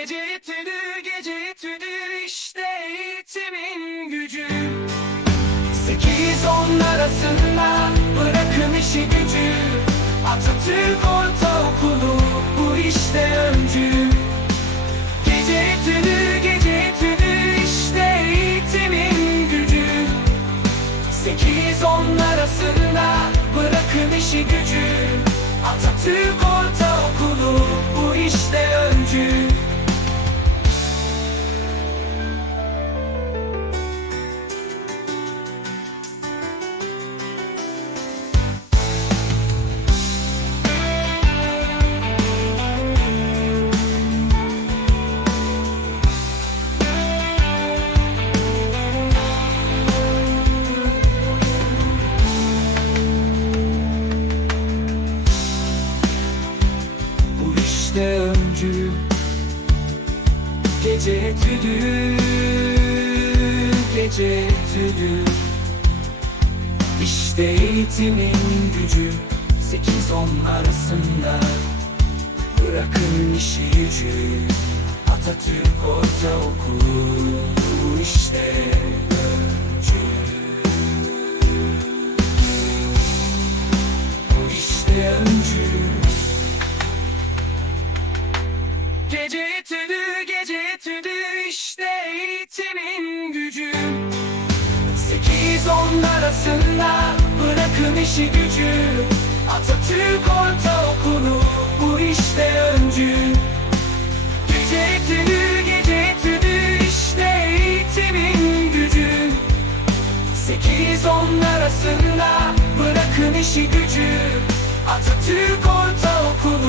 Gece etüdü, gece etüdü işte eğitimin gücü. Sekiz on arasında bırakın işi gücü. Atatürk Ortaokulu bu işte öncü. Gece etüdü, gece etüdü işte eğitimin gücü. Sekiz on arasında bırakın işi gücü. Atatürk Ortaokulu bu işte öncü işte öncü. Gece etüdü Gece etüdü İşte eğitimin gücü Sekiz on arasında. Bırakın işi gücü Atatürk Ortaokulu. Bu işte Gece etüdü, gece etüdü işte eğitimin gücü. Sekiz on arasında bırakın işi gücü. Atatürk Ortaokulu bu işte öncü. Gece etüdü, gece etüdü işte eğitimin gücü. Sekiz on arasında bırakın işi gücü. Atatürk Ortaokulu